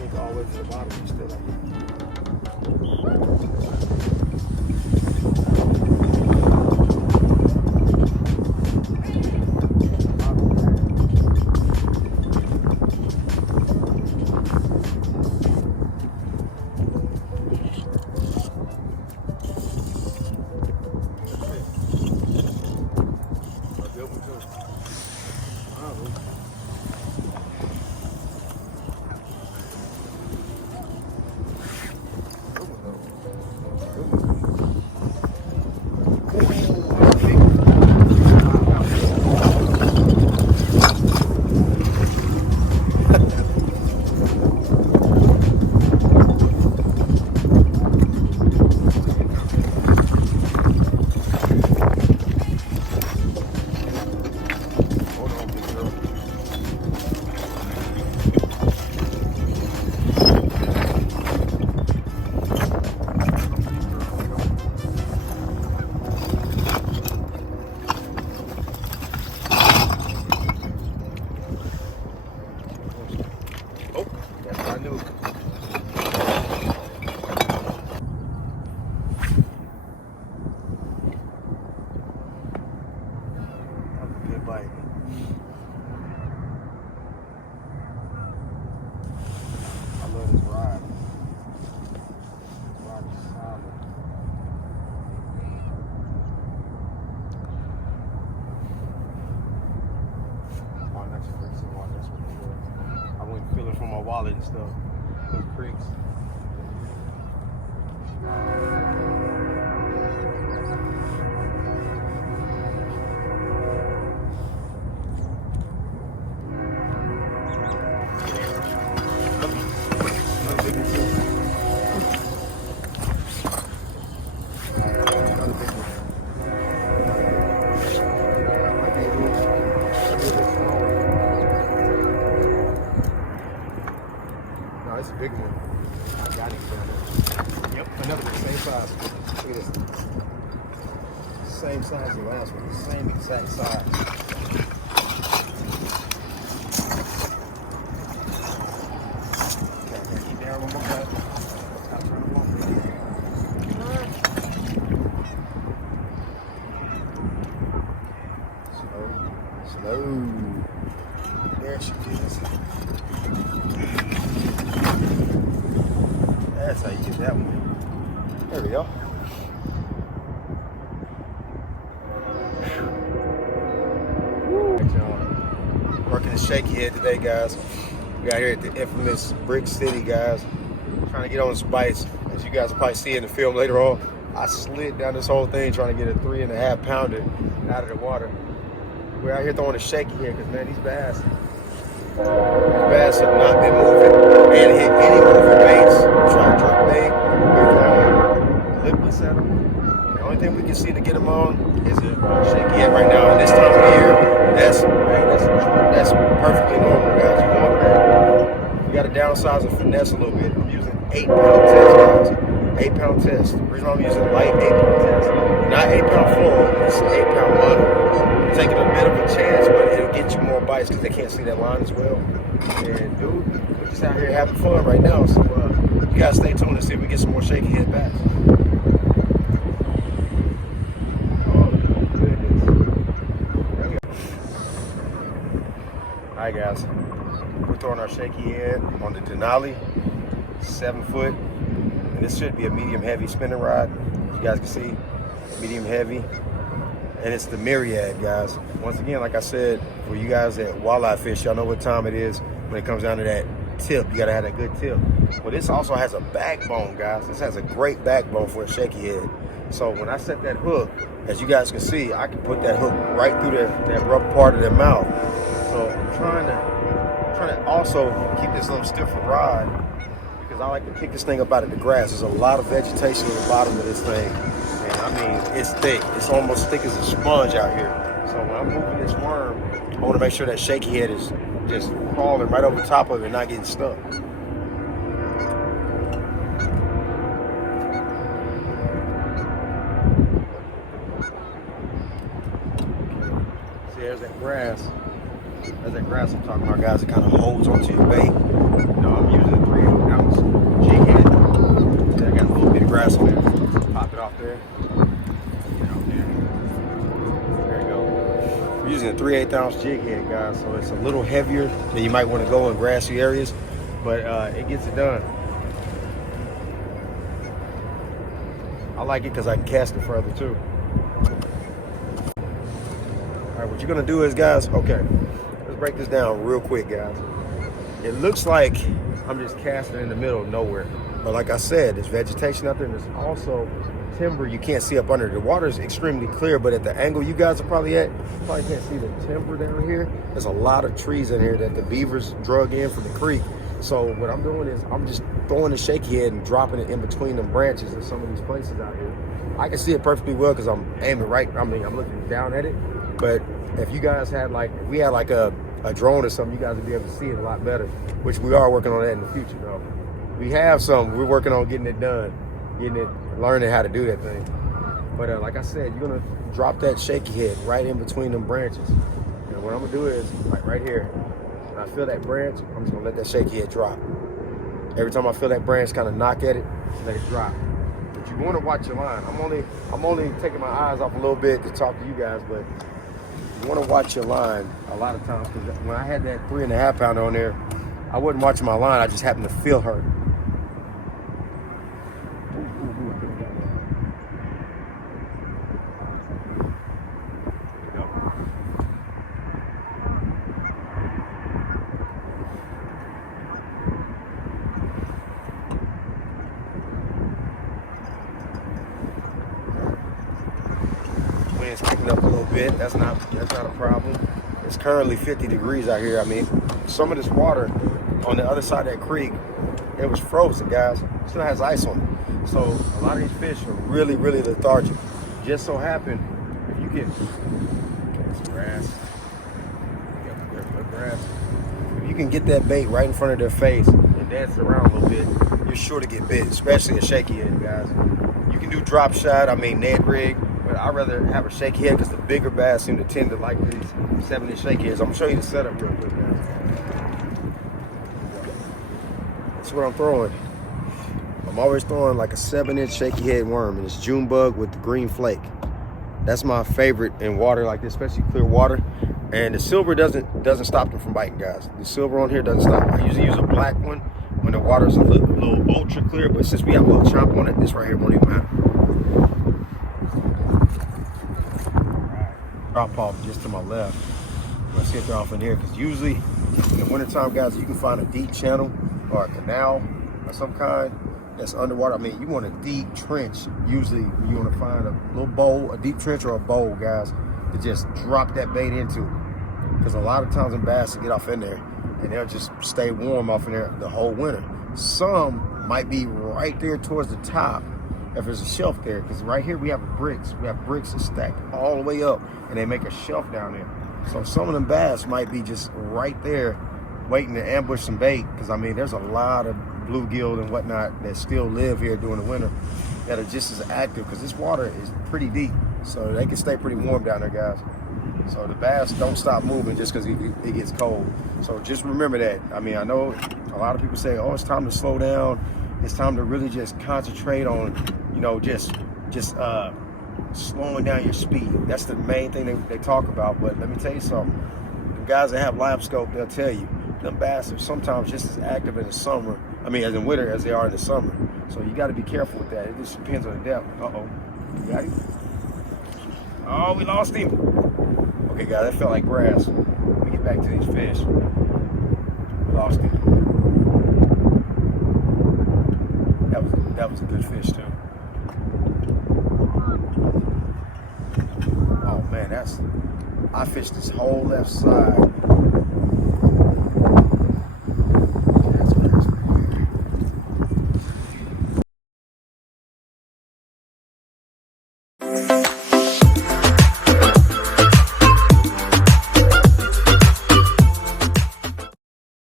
sink all the way to the bottom. You still like from my wallet and stuff. Those creeks. It's a big one. I got it. Yep, another one, same size. Look at this. Same size as the last one, same exact size. Okay, keep down one more cut. Slow. There she is. That's how you get that one. There we go. Working the shaky head today, guys. We out here at the infamous Brick City, guys. Trying to get on some bites. As you guys will probably see in the film later on, I slid down this whole thing trying to get a 3.5 pounder out of the water. We're out here throwing a shaky head because, man, these bass have not been moving. They hadn't hit any moving baits. Trying to jerk bait. We're throwing lipless at them. The only thing we can see to get them on is a shaky head right now. And this time of year, that's perfectly normal, guys. You go up there. You got to downsize and finesse a little bit. I'm using 8-pound test, guys. 8-pound test. The reason I'm using light 8-pound test, not 8-pound full, it's 8-pound mono. I'm taking a bit of a chance, but it'll get you more bites because they can't see that line as well. And dude, we're just out here having fun right now. So you guys stay tuned to see if we get some more shaky head bass. Alright guys, we're throwing our shaky head on the Denali, 7 foot. And this should be a medium heavy spinning rod. As you guys can see, medium heavy. And it's the Myriad, guys. Once again, like I said, for you guys that walleye fish, y'all know what time it is when it comes down to that tip. You gotta have that good tip. But this also has a backbone, guys. This has a great backbone for a shaky head. So when I set that hook, as you guys can see, I can put that hook right through that rough part of their mouth. So I'm trying to also keep this little stiffer rod because I like to pick this thing up out of the grass. There's a lot of vegetation at the bottom of this thing. And I mean, it's thick. It's almost thick as a sponge out here. So when I'm moving this worm, I want to make sure that shaky head is just crawling right over top of it and not getting stuck. See, there's that grass. That's that grass I'm talking about, guys. It kind of holds onto your bait. You know, I'm using a 3/8 jig head. Then I got a little bit of grass on there. Pop it off there. Get it out there. There you go. I'm using a 3/8 ounce jig head, guys, so it's a little heavier than you might want to go in grassy areas, but it gets it done. I like it because I can cast it further too. All right, what you're gonna do is, guys, okay, let's break this down real quick, guys. It looks like I'm just casting in the middle of nowhere, but like I said, there's vegetation out there, and there's also timber you can't see up under. The water is extremely clear, but at the angle you guys are probably at, you probably can't see the timber down here. There's a lot of trees in here that the beavers drug in from the creek. So what I'm doing is I'm just throwing the shaky head and dropping it in between them branches in some of these places out here. I can see it perfectly well because I'm aiming right. I mean, I'm looking down at it. But if you guys had if we had like a drone or something, you guys would be able to see it a lot better, which we are working on that in the future, though. We have some. We're working on getting it done, learning how to do that thing. But like I said, you're gonna drop that shaky head right in between them branches. And what I'm gonna do is, like right here, when I feel that branch, I'm just gonna let that shaky head drop. Every time I feel that branch kind of knock at it, let it drop. But you want to watch your line. I'm only taking my eyes off a little bit to talk to you guys, but you want to watch your line a lot of times, because when I had that 3.5 pounder on there, I wasn't watching my line. I just happened to feel her. Wind's picking up a little bit. That's not a problem. It's currently 50 degrees out here. I mean, some of this water on the other side of that creek, it was frozen, guys. It still has ice on it. So a lot of these fish are really, really lethargic. Just so happen, if you can, some grass. If you can get that bait right in front of their face and dance around a little bit, you're sure to get bit, especially a shaky head, guys. You can do drop shot, Ned rig, but I'd rather have a shaky head because the bigger bass seem to tend to like these 7-inch shaky heads. I'm gonna show you the setup real quick, guys. That's what I'm throwing. I'm always throwing like a 7-inch shaky head worm, and it's June bug with the green flake. That's my favorite in water like this, especially clear water. And the silver doesn't stop them from biting, guys. The silver on here doesn't stop. I usually use a black one when the water's a little ultra clear, but since we have a little chomp on it, this right here won't even matter. Drop off just to my left. Let's see if they're off in here, because usually in the wintertime, guys, you can find a deep channel or a canal of some kind that's underwater. I mean, you want a deep trench. Usually you want to find a little bowl, a deep trench or a bowl, guys, to just drop that bait into. Because a lot of times in bass will get off in there and they'll just stay warm off in there the whole winter. Some might be right there towards the top if there's a shelf there, because right here we have bricks. We have bricks that stack all the way up and they make a shelf down there. So some of them bass might be just right there waiting to ambush some bait, because I mean there's a lot of bluegill and whatnot that still live here during the winter that are just as active, because this water is pretty deep, so they can stay pretty warm down there, guys. So the bass don't stop moving just because it gets cold. So just remember that. I mean, I know a lot of people say, oh, it's time to slow down. It's time to really just concentrate on, just slowing down your speed. That's the main thing they talk about. But let me tell you something. The guys that have live scope, they'll tell you, them bass are sometimes just as active in the summer, as in winter, as they are in the summer. So you got to be careful with that. It just depends on the depth. Uh-oh. You got him? Oh, we lost him. Okay, guys, that felt like grass. Let me get back to these fish. We lost him. That was a good fish, too. Oh, man, I fished this whole left side.